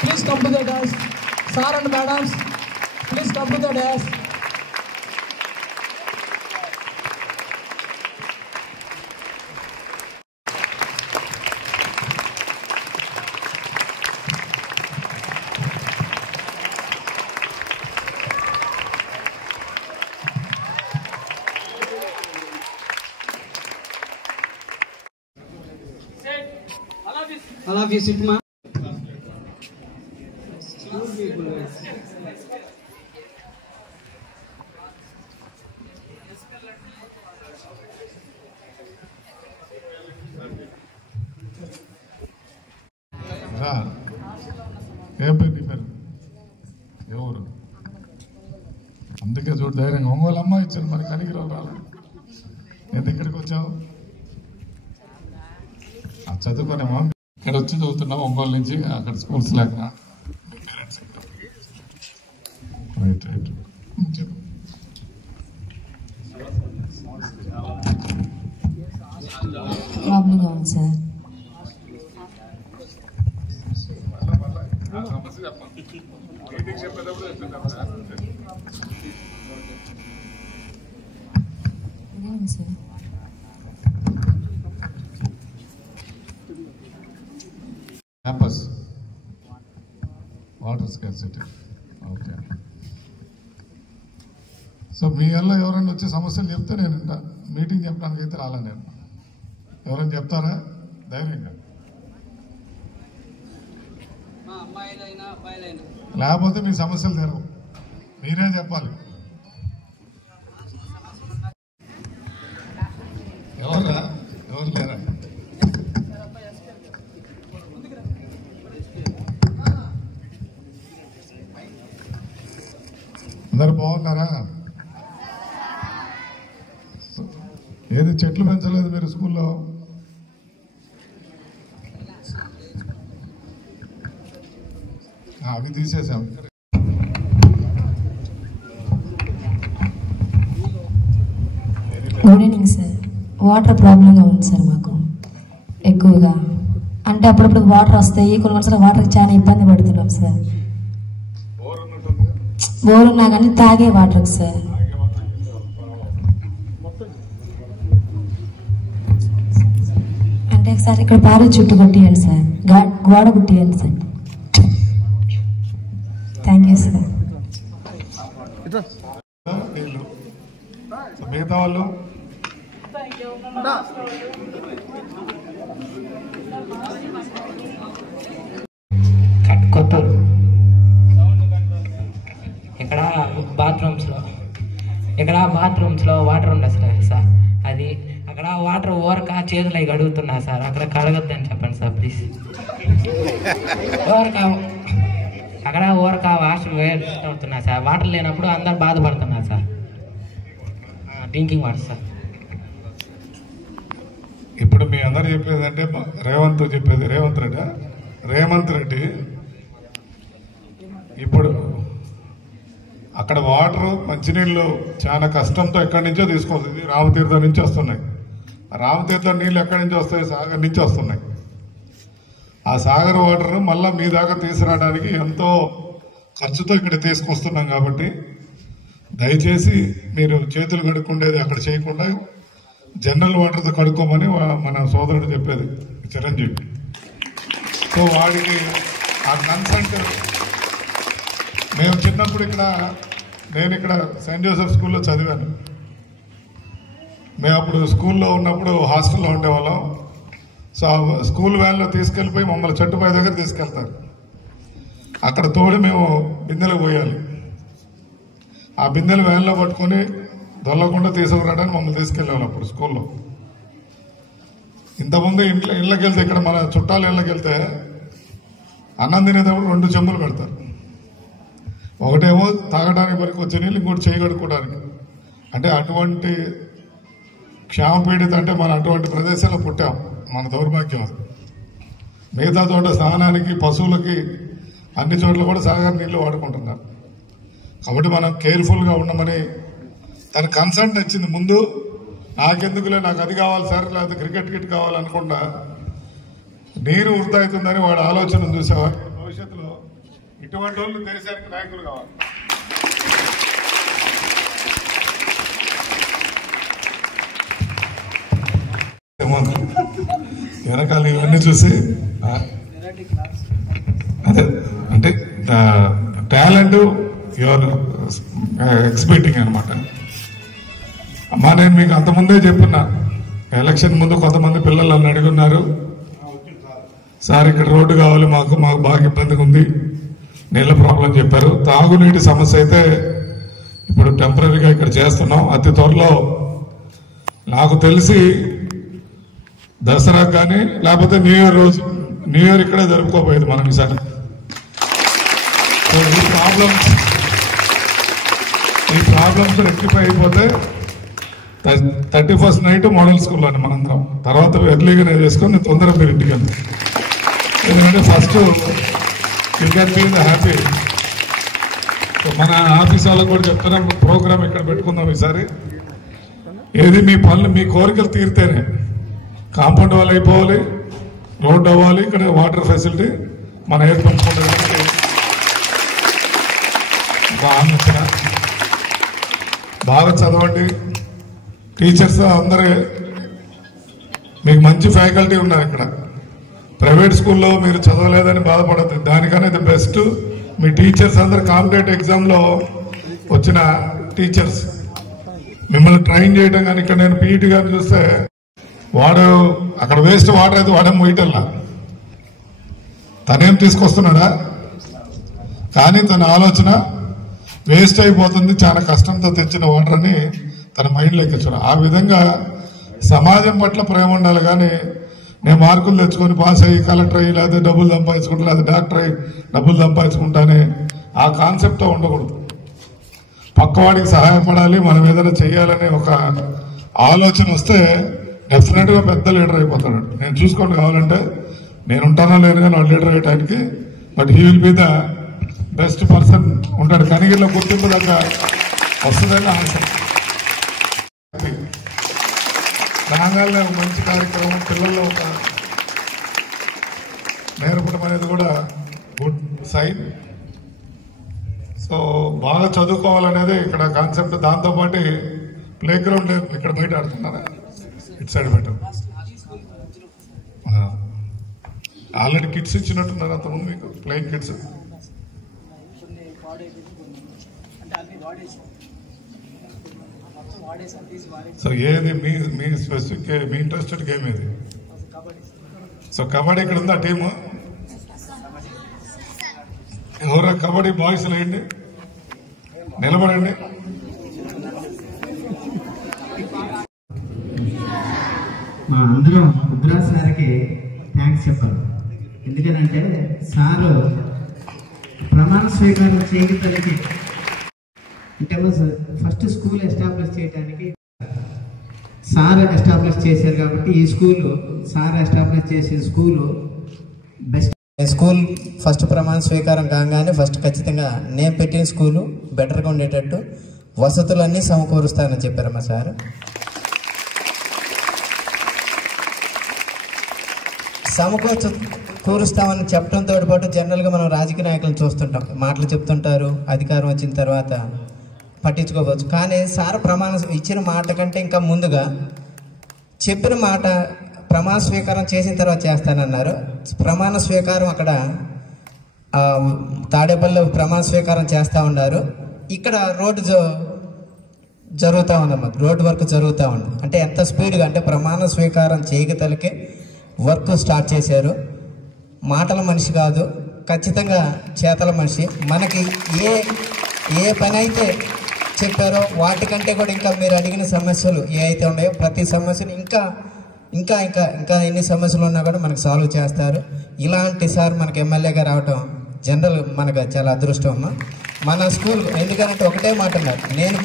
Please come to the dais. Sir and madams, please come to the dais. All of you sit, ma'am. ఏం పేరు నీ పేరు? ఎవరు? అందుకే చూడు ధైర్యంగా ఒంగోలు అమ్మ ఇచ్చారు, మరి కనిగిరావు రాలే. నేను ఇక్కడికి వచ్చావు చదువుకునేమా? ఇక్కడ వచ్చి చదువుతున్నావు ఒంగోలు నుంచి, అక్కడ స్కూల్స్ లేక మీ పేరెంట్స్ రైట్ రైట్ చెప్పు. ప్రాబ్లంగా ఉంది సార్. ఇదేంటి sir? Campus water scarcity. Okay. So మీ వల్ల ఎవరైనా వచ్చే సమస్యలు చెప్తే నేను మీటింగ్ చెప్పడానికి అయితే రాలా. నేను ఎవరైనా చెప్తారా ధైర్యంగా? లేకపోతే మీ సమస్యలు తెరవు, మీరే చెప్పాలి. ఎవరా? ఎవరు లేరా? అందరు బాగున్నారా? ఏది చెట్లు పెంచలేదు మీరు స్కూల్లో? అవి తీసేసాం. Good evening sir. వాటర్ ప్రాబ్లంగా ఉంది సార్ మాకు ఎక్కువగా. అంటే అప్పుడప్పుడు వాటర్ వస్తాయి, కొన్ని వాటర్కి చాలా ఇబ్బంది పడుతున్నాం సార్. బోర్ ఉన్నా కానీ తాగే వాటర్ సార్. అంటే సార్ ఇక్కడ పారే చుట్టూ కొట్టియండి సార్, గోడ కొట్టియండి సార్. Thank you sir. మిగతా వాళ్ళు కొత్తూరు ఇక్కడ బాత్రూమ్స్లో వాటర్ ఉండదు సార్. అది అక్కడ వాటర్ ఊరక చేతులు అవి కడుగుతున్నా సార్. అక్కడ కడగొద్దని చెప్పండి సార్ ప్లీజ్. అక్కడ ఊరక వాష్ వేస్ట్ అవుతున్నా సార్. వాటర్ లేనప్పుడు అందరు బాధపడుతున్నారు సార్. Drinking water sir. ఇప్పుడు మీ అందరు చెప్పేది అంటే రేవంత్ చెప్పేది, రేవంత్ రెడ్డి ఇప్పుడు అక్కడ వాటర్ మంచినీళ్ళు చాలా కష్టంతో ఎక్కడి నుంచో తీసుకొస్తుంది. రామతీర్థం నుంచి వస్తున్నాయి. రామతీర్థం నీళ్ళు ఎక్కడి నుంచి వస్తాయి? సాగర్ నుంచి వస్తున్నాయి. ఆ సాగర్ వాటర్ మళ్ళీ మీ దాకా తీసుకురావడానికి ఎంతో ఖర్చుతో ఇక్కడ తీసుకొస్తున్నాం. కాబట్టి దయచేసి మీరు చేతులు కడుక్కుండేది అక్కడ చేయకుండా జనరల్ వాటర్తో కడుక్కోమని మన సోదరుడు చెప్పేది చిరంజీవి. సో వాడికి ఆ కన్సల్ట్ మేము చిన్నప్పుడు నేను ఇక్కడ సెయింట్ జోసెఫ్ స్కూల్లో చదివాను. మేము అప్పుడు స్కూల్లో ఉన్నప్పుడు హాస్టల్లో ఉండేవాళ్ళం. సో స్కూల్ వ్యాన్లో తీసుకెళ్ళిపోయి మమ్మల్ని చెట్టుపై దగ్గర తీసుకెళ్తారు. అక్కడ తోడి మేము బిందెలకు పోయాలి. ఆ బిందెలు వ్యాన్లో పట్టుకొని దొల్లకుండా తీసుకురావడానికి మమ్మల్ని తీసుకెళ్ళేవాళ్ళు అప్పుడు స్కూల్లో. ఇంతకుముందు ఇళ్ళకి వెళ్తే, ఇక్కడ మన చుట్టాల ఇళ్ళకి వెళ్తే అన్నం తినేటప్పుడు 2 చెంబులు పెడతారు. ఒకటేమో తాగడానికి వరకు వచ్చే నీళ్ళు, ఇంకోటి చేయి కడుక్కోవడానికి. అంటే అటువంటి క్షామపీడిత, అంటే మనం అటువంటి ప్రదేశాల్లో పుట్టాం. మన దౌర్భాగ్యం. మిగతా చోట స్నానానికి, పశువులకి, అన్ని చోట్ల కూడా సాగర్ నీళ్లు వాడుకుంటున్నారు. కాబట్టి మనం కేర్ఫుల్గా ఉండమని తన కన్సర్న్ వచ్చింది. ముందు నాకెందుకులే, నాకు అది కావాలి సార్, లేకపోతే క్రికెట్ కిట్ కావాలనుకుండా నీరు వృధా అవుతుందని వాడు ఆలోచన చూసేవారు. భవిష్యత్తులో ఇటువంటి వాళ్ళు దేశానికి నాయకులు కావాలి. వెనకాల ఇవన్నీ చూసి అదే అంటే టాలెంట్ యువర్ ఎక్స్పెక్టింగ్ అనమాట. అమ్మా నేను మీకు అంతకుముందే చెప్తున్నా, ఎలక్షన్ ముందు కొంతమంది పిల్లలు నన్ను అడుగున్నారు, సార్ ఇక్కడ రోడ్డు కావాలి మాకు బాగా ఇబ్బందిగా ఉంది, నీళ్ళ ప్రాబ్లం చెప్పారు. తాగునీటి సమస్య అయితే ఇప్పుడు టెంపరీగా ఇక్కడ చేస్తున్నాం. అతి త్వరలో నాకు తెలిసి దసరా కానీ లేకపోతే న్యూ ఇయర్ రోజు, న్యూ ఇయర్ ఇక్కడే జరుపుకోబోయేది మనం ఈసారి. ఈ ప్రాబ్లమ్స్ రెక్టిఫై అయిపోతే 31st నైట్ మోడల్ స్కూల్లోనే మనందరం, తర్వాత ఎర్లీగానే చేసుకొని తొందరగా మీరు ఇంటికి వెళ్తాం. ఎందుకంటే first you can be the happy. మన ఆఫీస్ వాళ్ళకు కూడా చెప్తున్నాం, ప్రోగ్రామ్ ఇక్కడ పెట్టుకుందాం ఈసారి. ఏది మీ పనులు మీ కోరికలు తీరితేనే కాంపౌండ్ వాళ్ళు అయిపోవాలి, రోడ్ అవ్వాలి, ఇక్కడ వాటర్ ఫెసిలిటీ మన ఏర్పరచుకుంటాం. బాగా చదవండి, టీచర్స్ అందరూ మీకు మంచి ఫ్యాకల్టీ ఉన్నారు ఇక్కడ. ప్రైవేట్ స్కూల్లో మీరు చదవలేదని బాధపడద్దు, దానికన్నా ఇది బెస్ట్. మీ టీచర్స్ అందరు కాంపిటేటివ్ ఎగ్జామ్లో వచ్చిన టీచర్స్ మిమ్మల్ని ట్రైన్ చేయడం. కానీ ఇక్కడ నేను పీఈటీ గారిని చూస్తే వాడు అక్కడ వేస్ట్ వాటర్ అయితే వాడేం పోయిటల్లా, తనేం తీసుకొస్తున్నాడా, కానీ తన ఆలోచన వేస్ట్ అయిపోతుంది, చాలా కష్టంతో తెచ్చిన వాటర్ని తన మైండ్లోకి తెచ్చాడు. ఆ విధంగా సమాజం పట్ల ప్రేమ ఉండాలి. కానీ నేను మార్కులు తెచ్చుకొని పాస్ అయ్యి కలెక్టర్ అయ్యి లేదా డబ్బులు సంపాదించుకుంటా లేదా డాక్టర్ అయ్యి డబ్బులు సంపాదించుకుంటానే ఆ కాన్సెప్ట్తో ఉండకూడదు. పక్కవాడికి సహాయపడాలి, మనం ఏదైనా చెయ్యాలనే ఒక ఆలోచన వస్తే డెఫినెట్గా పెద్ద లీడర్ అయిపోతాడు. నేను చూసుకోండి, కావాలంటే నేను ఉంటానో లేను కానీ వాడు లీడర్ అయ్యడానికి, but he will be the best person ఉంటాడు. కనిగిరిలో గుర్తింపు దగ్గర వస్తుందని ఆశ. రాగానే మంచి కార్యక్రమం, పిల్లల్లో ఒక నేర్పడం అనేది కూడా గుడ్ సైన్. సో బాగా చదువుకోవాలనేది ఇక్కడ కాన్సెప్ట్. దాంతోపాటు ప్లే గ్రౌండ్ ఇక్కడ బయట ఆడుతున్నారా, ఇటు సైడ్ పెట్టారు. ఆల్రెడీ కిట్స్ ఇచ్చినట్టున్నారు అంతకుముందు మీకు, ప్లేయింగ్ కిట్స్. సో ఏది మీ స్పెసిఫిక్ మీ ఇంట్రెస్టెడ్ గేమ్ ఏది? సో కబడ్డీ ఇక్కడ ఉందా టీము? ఎవరా కబడ్డీ బాయ్స్ లేండి, నిలబడండి. మా అందరం ఉద్రా సార్కి థ్యాంక్స్ చెప్పాలి. ఎందుకనంటే సారు ప్రమాణ స్వీకారం చేయడానికి అంటే ఫస్ట్ స్కూల్ ఎస్టాబ్లిష్ చేయడానికి సార్ ఎస్టాబ్లిష్ చేశారు. కాబట్టి ఈ స్కూలు సార్ ఎస్టాబ్లిష్ చేసిన స్కూలు బెస్ట్ స్కూల్. ఫస్ట్ ప్రమాణ స్వీకారం కాగానే ఫస్ట్ ఖచ్చితంగా నేను పెట్టిన స్కూలు బెటర్గా ఉండేటట్టు వసతులన్నీ సమకూరుస్తానని చెప్పారమ్మా సార్. కూరుస్తామని చెప్పడంతో పాటు జనరల్గా మనం రాజకీయ నాయకులను చూస్తుంటాం, మాటలు చెప్తుంటారు, అధికారం వచ్చిన తర్వాత పట్టించుకోవచ్చు. కానీ సార్ ఇచ్చిన మాట కంటే ఇంకా ముందుగా చెప్పిన మాట ప్రమాణ స్వీకారం చేసిన తర్వాత చేస్తానన్నారు. ప్రమాణ స్వీకారం అక్కడ తాడేపల్లిలో ప్రమాణ స్వీకారం చేస్తూ ఉన్నారు. ఇక్కడ రోడ్డు జరుగుతూ ఉందమ్మా, రోడ్డు వర్క్ జరుగుతూ ఉంది. అంటే ఎంత స్పీడ్గా అంటే ప్రమాణ స్వీకారం చేయగతలకే వర్క్ స్టార్ట్ చేశారు. మాటల మనిషి కాదు, ఖచ్చితంగా చేతల మనిషి. మనకి ఏ పని అయితే చెప్పారో వాటికంటే కూడా ఇంకా మీరు అడిగిన సమస్యలు ఏ అయితే ఉన్నాయో ప్రతి సమస్యను ఇంకా ఇంకా ఇంకా ఇంకా ఎన్ని సమస్యలు ఉన్నా కూడా మనకు సాల్వ్ చేస్తారు. ఇలాంటి సార్ మనకు ఎమ్మెల్యేగా రావటం జనరల్ మనకు చాలా అదృష్టం అమ్మా. మన స్కూల్ ఎందుకంటే ఒకటే మాట అన్నారు, నేను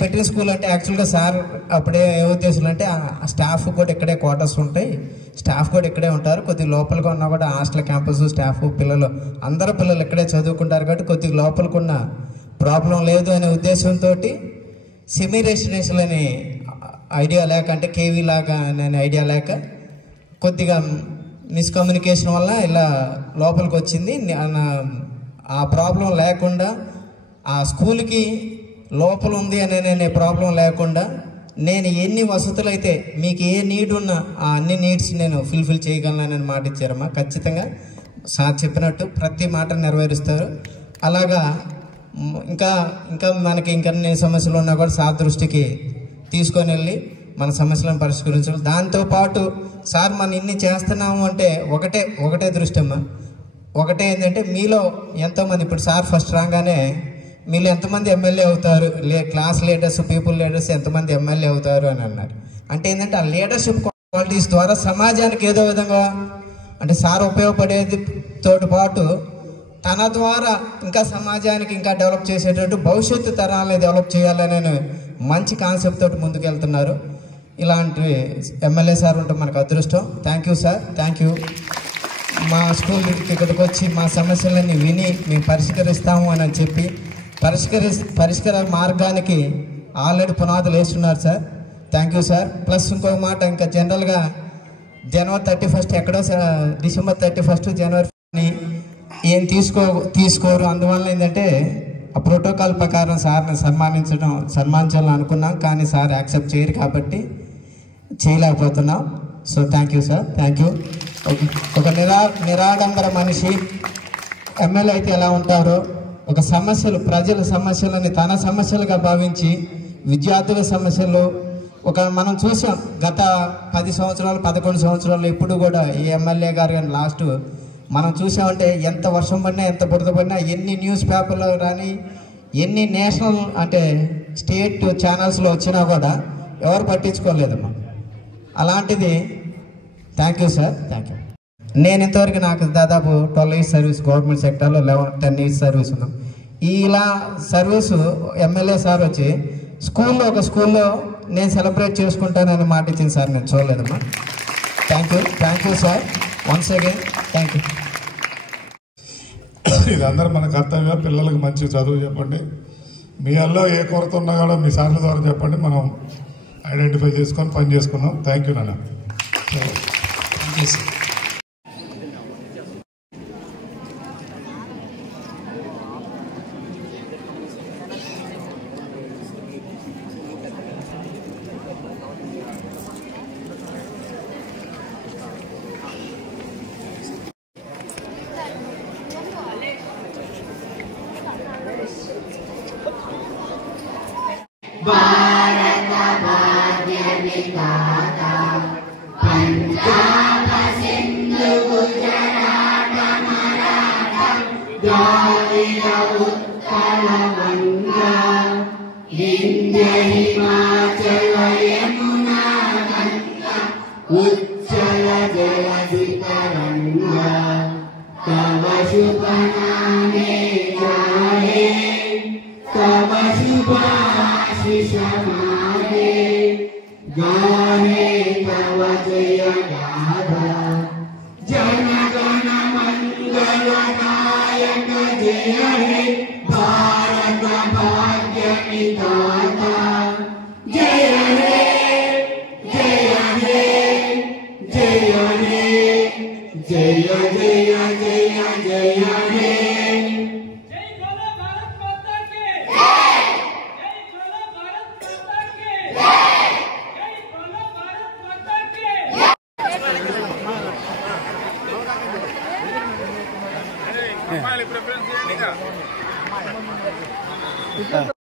పెట్టిన స్కూల్ అంటే యాక్చువల్గా సార్ అప్పుడే ఏ ఉద్దేశం అంటే స్టాఫ్ కూడా ఇక్కడే క్వార్టర్స్ ఉంటాయి, స్టాఫ్ కూడా ఇక్కడే ఉంటారు. కొద్దిగా లోపలిగా ఉన్నా కూడా హాస్టల్ క్యాంపస్ స్టాఫ్ పిల్లలు అందరూ పిల్లలు ఇక్కడే చదువుకుంటారు. కాబట్టి కొద్దిగా లోపలికున్న ప్రాబ్లం లేదు అనే ఉద్దేశంతో సెమీ రెసిడెన్షియల్ అనే ఐడియా లేక అంటే కేవీ లాగా అనే ఐడియా లేక కొద్దిగా మిస్కమ్యూనికేషన్ వల్ల ఇలా లోపలికి వచ్చింది. ఆ ప్రాబ్లం లేకుండా ఆ స్కూల్కి లోపల ఉంది అనే ప్రాబ్లం లేకుండా నేను ఎన్ని వసతులు అయితే మీకు ఏ నీడ్ ఉన్నా ఆ అన్ని నీడ్స్ నేను ఫుల్ఫిల్ చేయగలనని మాట ఇచ్చారమ్మా. ఖచ్చితంగా సార్ చెప్పినట్టు ప్రతి మాట నెరవేరుస్తారు. అలాగా ఇంకా మనకి ఇంకన్ని సమస్యలు ఉన్నా కూడా సార్ దృష్టికి తీసుకొని వెళ్ళి మన సమస్యలను పరిష్కరించాలి. దాంతోపాటు సార్ మనం ఇన్ని చేస్తున్నాము అంటే ఒకటే దృష్టి అమ్మా. ఒకటే ఏంటంటే మీలో ఎంతోమంది ఇప్పుడు సార్ ఫస్ట్ రాగానే మీలో ఎంతమంది ఎమ్మెల్యే అవుతారు, క్లాస్ లీడర్స్, పీపుల్ లీడర్స్ ఎంతమంది ఎమ్మెల్యే అవుతారు అని అన్నారు. అంటే ఏంటంటే ఆ లీడర్షిప్ క్వాలిటీస్ ద్వారా సమాజానికి ఏదో విధంగా అంటే సార్ ఉపయోగపడేది తోటి పాటు తన ద్వారా ఇంకా సమాజానికి ఇంకా డెవలప్ చేసేటట్టు భవిష్యత్తు తరాలని డెవలప్ చేయాలనే మంచి కాన్సెప్ట్ తోటి ముందుకెళ్తున్నారు. ఇలాంటి ఎమ్మెల్యే సార్ ఉంటే మనకు అదృష్టం. Thank you sir, thank you. మా స్కూల్ ఇక్కడికి వచ్చి మా సమస్యలన్నీ విని మేము పరిష్కరిస్తాము అని చెప్పి పరిష్కార మార్గానికి ఆల్రెడీ పునాదులు వేస్తున్నారు sir. Thank you sir. Plus ఇంకొక మాట, ఇంకా జనరల్గా జనవరి 31 ఎక్కడో డిసెంబర్ 31 జనవరి ఏం తీసుకోరు. అందువల్ల ఏంటంటే ఆ ప్రోటోకాల్ ప్రకారం సార్ని సన్మానించాలని అనుకున్నాం, కానీ సార్ యాక్సెప్ట్ చేయరు కాబట్టి చేయలేకపోతున్నాం. So thank you sir, thank you. ఒక నిరాడంబర మనిషి ఎమ్మెల్యే అయితే ఎలా ఉంటారో ఒక ప్రజల సమస్యలని తన సమస్యలుగా భావించి విద్యార్థుల సమస్యలు మనం చూసాం గత 10 సంవత్సరాలు 11 సంవత్సరాలు ఎప్పుడు కూడా ఈ ఎమ్మెల్యే గారు కానీ లాస్ట్ మనం చూసామంటే ఎంత వర్షం పడినా ఎంత బురద పడినా ఎన్ని న్యూస్ పేపర్లో కానీ ఎన్ని నేషనల్ అంటే స్టేట్ ఛానల్స్లో వచ్చినా కూడా ఎవరు పట్టించుకోలేదమ్మా. అలాంటిది thank you sir, thank you. నేను ఇంతవరకు నాకు దాదాపు 12 years సర్వీస్ గవర్నమెంట్ సెక్టర్లో 10 years సర్వీస్ ఉన్నాం. ఇలా సర్వీసు ఎమ్మెల్యే సార్ వచ్చి ఒక స్కూల్లో నేను సెలబ్రేట్ చేసుకుంటానని మాట ఇచ్చింది సార్, నేను చూడలేదమ్మా. Thank you sir, once again thank you. ఇది అందరూ మన కర్తవ్యం. పిల్లలకు మంచి చదువు చెప్పండి. మీ వల్ల ఏ కొరత ఉన్నా కూడా మీ సార్ల ద్వారా చెప్పండి, మనం ఐడెంటిఫై చేసుకొని పని చేసుకున్నాం. థ్యాంక్ యూ నాన్న. Thank you sir. భారత భాగ్య విధాత పంజాబ సింధు గుజరాట మరాఠ ద్రావిడ ఉత్కళ వంగ వింధ్య హిమాచల యమునా గంగా ఉజ్జల జలధి తరంగ తవ శుభ నామే జాహే तव शुभाशिष माहे गाहे तव जय गाथा जन गण मंगल नायक जय हे भारत भाग्य विधाता जय हे जय हे जय हे जय जय जय जय हे ప్రిఫరెన్స్